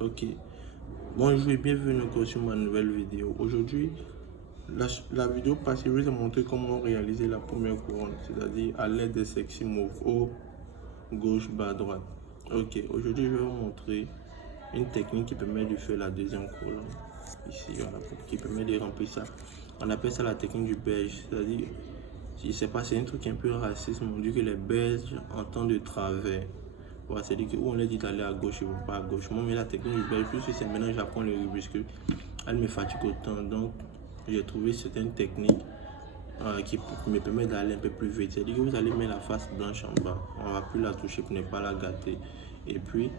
Ok. Bonjour et bienvenue encore sur ma nouvelle vidéo. Aujourd'hui, la vidéo passée, je vais te montrer comment réaliser la première couronne, c'est-à-dire à l'aide des sexy moves haut, gauche, bas, droite. Ok, aujourd'hui, je vais vous montrer une technique qui permet de faire la deuxième couronne. Ici, voilà, qui permet de remplir ça. On appelle ça la technique du beige, c'est-à-dire, je sais pas, c'est un truc un peu raciste, on dit que les Belges entendent de travers. Voilà, c'est-à-dire que où on leur dit d'aller à gauche, ils ne vont pas à gauche. Moi, mais la technique du belge, plus que c'est maintenant j'apprends le rubisque, elle me fatigue autant. Donc, j'ai trouvé certaines techniques qui me permettent d'aller un peu plus vite. C'est-à-dire que vous allez mettre la face blanche en bas. On ne va plus la toucher pour ne pas la gâter. Et puis,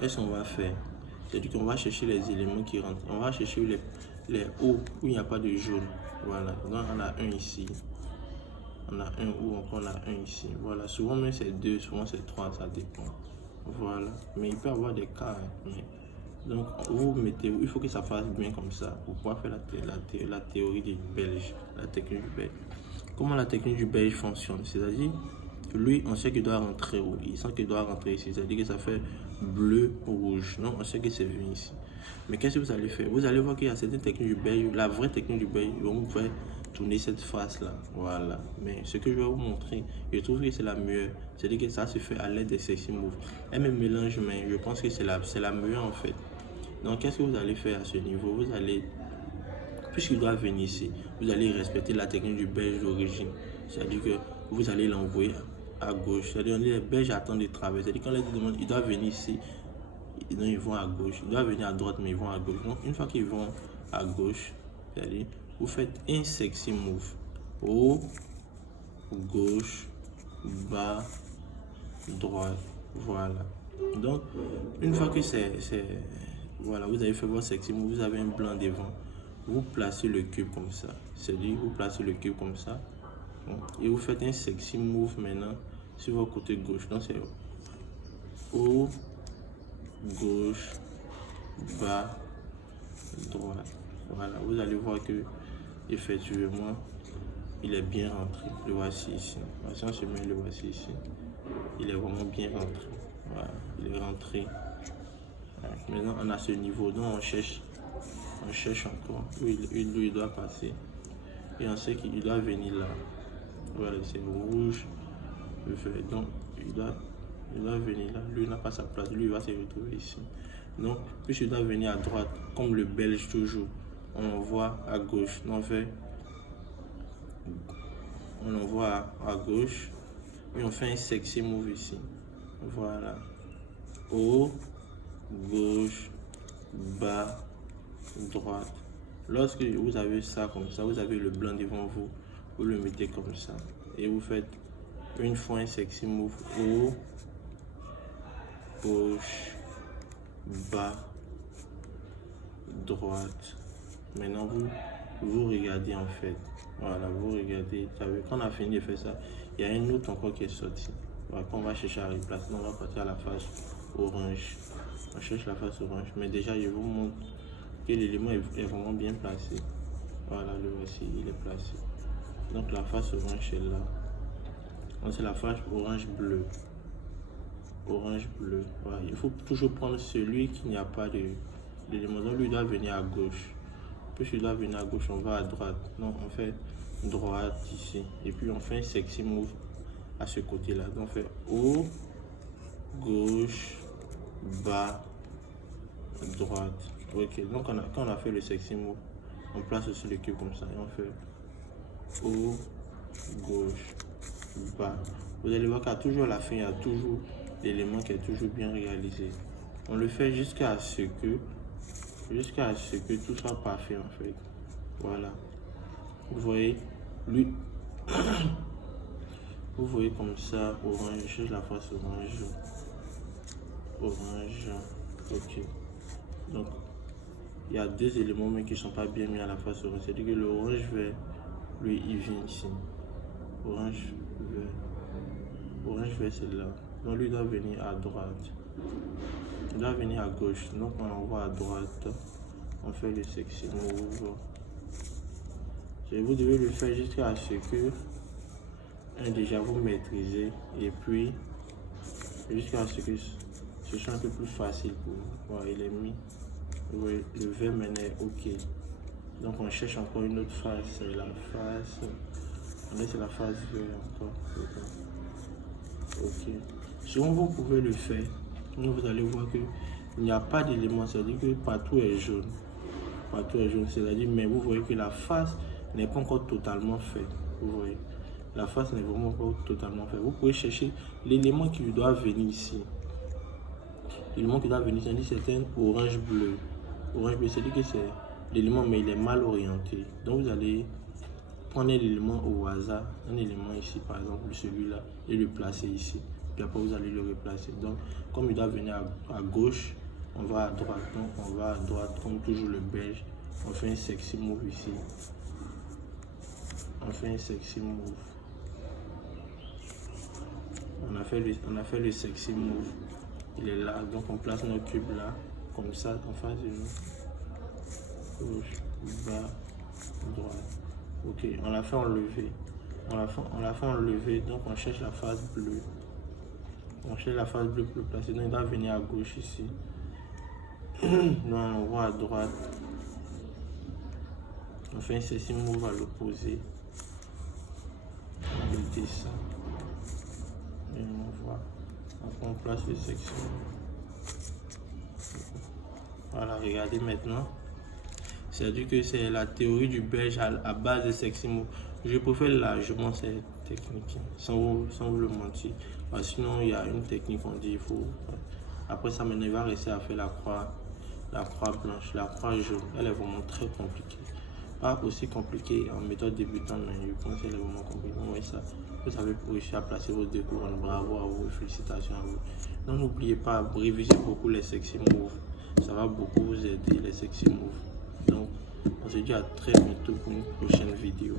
qu'est-ce qu'on va faire? C'est-à-dire qu'on va chercher les éléments qui rentrent. On va chercher les hauts où il n'y a pas de jaune. Voilà, donc on a un ici. On a un ou encore on a un ici. Voilà, souvent même c'est deux, souvent c'est trois, ça dépend. Voilà, mais il peut y avoir des cas. Donc, vous mettez, il faut que ça fasse bien comme ça pour pouvoir faire la théorie du belge, la technique du belge. Comment la technique du belge fonctionne? C'est-à-dire, lui, on sait qu'il doit rentrer où? Il sent qu'il doit rentrer ici. C'est-à-dire que ça fait bleu, rouge. Non, on sait que c'est venu ici. Mais qu'est-ce que vous allez faire? Vous allez voir qu'il y a certaines techniques du belge, la vraie technique du belge, on vous faire tourner cette face-là. Voilà. Mais ce que je vais vous montrer, je trouve que c'est la meilleure. C'est-à-dire que ça se fait à l'aide des sexy moves. Elle me mélange, mais je pense que c'est la meilleure en fait. Donc, qu'est-ce que vous allez faire à ce niveau? Vous allez, puisqu'il doit venir ici, vous allez respecter la technique du belge d'origine. C'est-à-dire que vous allez l'envoyer à gauche. C'est-à-dire que les belges attendent de travailler. C'est-à-dire quand on les demande, il doit venir ici, ils vont à gauche. Il doit venir à droite, mais ils vont à gauche. Donc, une fois qu'ils vont à gauche, c'est-à-dire, vous faites un sexy move. Haut, gauche, bas, droite. Voilà. Donc, une fois que voilà, vous avez fait votre sexy move, vous avez un blanc devant. Vous placez le cube comme ça. C'est-à-dire, vous placez le cube comme ça. Et vous faites un sexy move maintenant sur votre côté gauche. Donc, c'est haut, gauche, bas, droite. Voilà, vous allez voir que effectivement, il est bien rentré. Le voici ici. Si on se met le voici ici, il est vraiment bien rentré. Voilà, il est rentré. Voilà. Maintenant, on a ce niveau, donc on cherche encore où il doit passer. Et on sait qu'il doit venir là. Voilà, c'est rouge, vert. Donc, il doit venir là. Lui n'a pas sa place. Lui, il va se retrouver ici. Donc, puisqu'il doit venir à droite, comme le belge toujours, on voit à gauche. Donc, on envoie à gauche. Et on fait un sexy move ici. Voilà. Haut, gauche, bas, droite. Lorsque vous avez ça comme ça, vous avez le blanc devant vous, vous le mettez comme ça. Et vous faites une fois un sexy move haut, gauche, bas, droite. Maintenant, vous regardez en fait. Voilà, vous regardez. Quand on a fini de faire ça, il y a un autre encore qui est sorti. Voilà, quand on va chercher à replacer, on va partir à la face orange. On cherche la face orange. Mais déjà, je vous montre que l'élément est vraiment bien placé. Voilà, le voici, il est placé. Donc la face orange est là. Donc c'est la face orange-bleu. Orange-bleu. Voilà. Il faut toujours prendre celui qui n'y a pas d'élément. Donc lui doit venir à gauche. Puisqu'il doit venir à gauche, on va à droite. Donc on fait droite ici. Et puis on fait un sexy move à ce côté-là. Donc on fait haut, gauche, bas, droite. Ok, donc quand on a fait le sexy move, on place aussi le cube comme ça et on fait haut, gauche, bas. Vous allez voir qu'à toujours la fin, il y a toujours l'élément qui est toujours bien réalisé. On le fait jusqu'à ce que tout soit parfait en fait. Voilà. Vous voyez, lui, vous voyez comme ça, orange, la face orange, orange, ok. Donc, il y a deux éléments mais qui ne sont pas bien mis à la face orange. C'est-à-dire que le orange vert, lui, il vient ici. Orange vert. Orange vert, c'est là. Donc, lui doit venir à droite. Il doit venir à gauche. Donc, on envoie à droite. On fait le sexy move. Et vous devez le faire jusqu'à ce que déjà vous maîtrisez. Et puis, jusqu'à ce que ce soit un peu plus facile pour vous. Voilà, il est mis. Vous voyez, le vert maintenant est OK. Donc on cherche encore une autre phase, c'est la phase. On est sur la phase vert encore. OK. Selon vous pouvez le faire, vous allez voir que il n'y a pas d'élément, c'est-à-dire que partout est jaune. Partout est jaune, c'est-à-dire, mais vous voyez que la face n'est pas encore totalement faite. Vous voyez, la face n'est vraiment pas totalement faite. Vous pouvez chercher l'élément qui doit venir ici. L'élément qui doit venir, c'est un orange bleu. Orange bleu, c'est-à-dire que c'est l'élément, mais il est mal orienté. Donc vous allez prendre l'élément au hasard, un élément ici, par exemple celui-là, et le placer ici. Puis après, vous allez le replacer. Donc, comme il doit venir à gauche, on va à droite. Donc, on va à droite, comme toujours le beige. On fait un sexy move ici. On fait un sexy move. On a fait le sexy move. Il est là. Donc, on place notre cube là, comme ça, en face de nous. Gauche, bas, droite. OK, on l'a fait enlever. On l'a fait enlever. Donc, on cherche la face bleue. On cherche la face bleue pour le placer. Donc, il va venir à gauche ici. Donc, on voit à droite. On fait un sexy move à l'opposé. On le descend. Et on voit. Après, on place le sexy move. Voilà, regardez maintenant. C'est-à-dire que c'est la théorie du beige à base de sexy move. Je préfère largement cette technique, sans vous le mentir. Sinon, il y a une technique, on dit, il faut. Après ça, maintenant, il va rester à faire la croix blanche, la croix jaune. Elle est vraiment très compliquée. Pas aussi compliquée en méthode débutante, mais je pense qu'elle est vraiment compliquée. Oui, ça, vous avez réussi à placer vos deux couronnes. Bravo à vous, félicitations à vous. Non, n'oubliez pas, révisez beaucoup les sexy moves. Ça va beaucoup vous aider, les sexy moves. Donc, on se dit à très bientôt pour une prochaine vidéo.